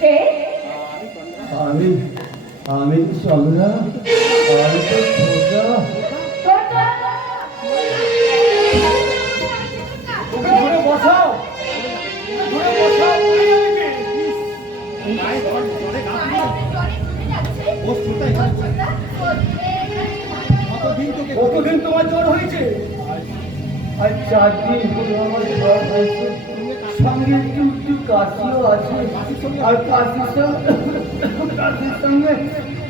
কে? আমি আমি চন্দ্রা আমি তো ছোটা বসাও কতদিন তোমার জ্বর হয়েছে? আজ চার দিন আমার জ্বর হয়েছে। সঙ্গে একটু একটু কাশিও আছে। আর কাশির সঙ্গে কাশির সঙ্গে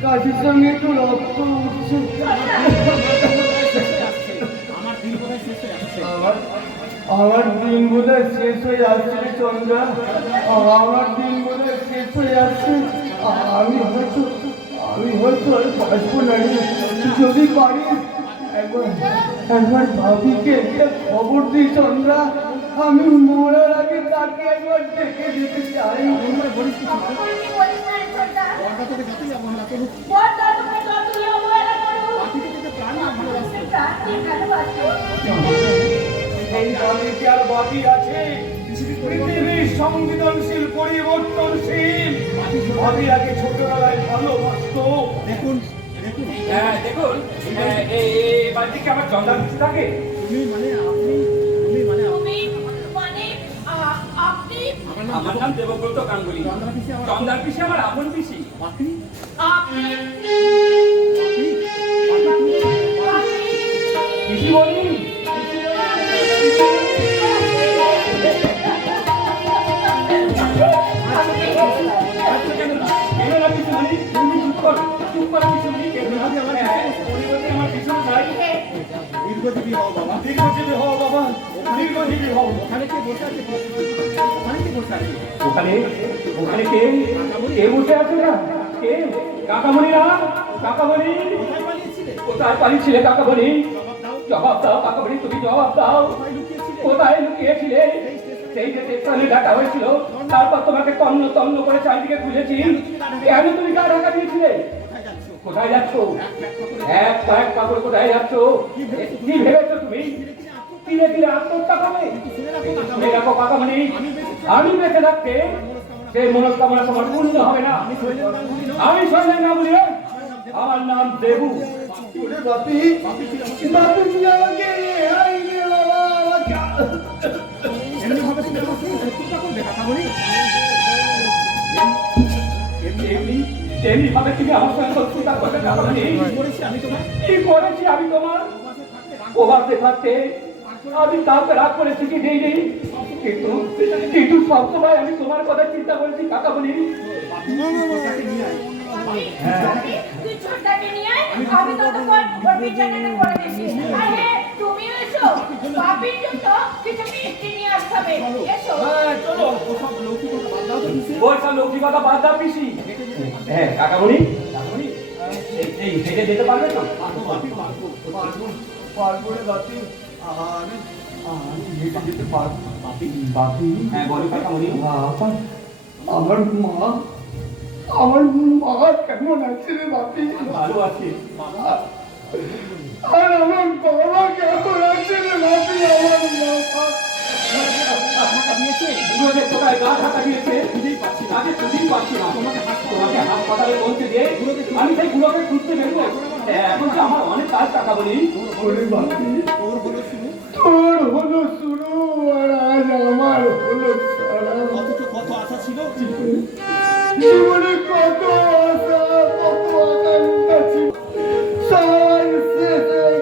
কাশির সঙ্গে একটু রক্ত উঠছে। আমার দিন বোধ শেষ হয়ে আসছে চন্দ্রা আমার দিন বোধ শেষ হয়ে আসছে আমি হয়তো আমি হয়তো আর বাঁচবো না। যদি পারি একবার একবার ভাবিকে খবর দিই চন্দ্রা আমি মরার আগে তাকে একবার দেখে যেতে চাই সংবেদনশীল পরিবর্তনশীল ভাবি আগে ছোটবেলায় ভালোবাসতো দেখুন দেখুন হ্যাঁ দেখুন হ্যাঁ, এই এই বাড়িতে কি আমার চন্দ্র কিছু থাকে তুমি মানে দেবব্রত গাঙ্গুলি। চন্দ্রা পিসি আমার চন্দ্রার পিসি আমার আপন পিসি। পিসি বলি দীর্ঘজীবী হও বাবা। দীর্ঘজীবী হও বাবা। দীর্ঘজীবী হও ওখানে কে বসে আছে? ওখানে ওখানে কে? কে বসে আছে না কে? কাকামণি না কাকামণি? কোথায় পালিয়েছিলে কাকামণি? জবাব দাও কাকামণি, তুমি জবাব দাও। কোথায় লুকিয়েছিলে? সেই যে স্টেশনে ডাকা হয়েছিল, তারপর তোমাকে তন্ন তন্ন করে চারিদিকে খুঁজেছি কেন তুমি গা ঢাকা দিয়েছিলে? কোথায় যাচ্ছ? এক পা এক কোথায় যাচ্ছ? কি ভেবেছো তুমি? ধীরে ধীরে আত্মহত্যা করবে রাখো কাকামণি আমি বেঁচে থাকতে সেই মনস্কামনা তোমার পূর্ণ হবে না। আমি শৈলেন না বলি আমার নাম দেবু। বাপি বাপি এমনি ভাবে তুমি আমার সঙ্গে শত্রুতা আমি তোমার কি করেছি আমি তোমার? থাকতে থাকতে আমি কাউকে রাগ করেছি কি নেই নেই কিন্তু কিন্তু সবসময় আমি তোমার কথা চিন্তা করেছি কাকা বলি করে হ্যাঁ। হ্যাঁ লৌকিকতা বাদ দাও পিসি হ্যাঁ কাকামণি এই হেঁটে যেতে পারবে তো পারব পারব পারব রে বাপি আমি আমি হেঁটে যেতে পারব বাপি বাপি হ্যাঁ বলো কাকামণি আমার আমার মা আমার মা কেমন আছে রে বাপি? ভালো আছে আর আমার বাবা কেমন আছে রে বাপি? আমার মা। কোথায়? গা ঢাকা দিয়েছে। হাসপাতালে পৌঁছে দিয়ে আমি সেই গুলোকে খুঁজতে বেরবো। এখন তো আমার অনেক কাজ টাকা বলি? তোর হলো শুরু আর আজ আমার হলো কত আশা ছিল? জীবনে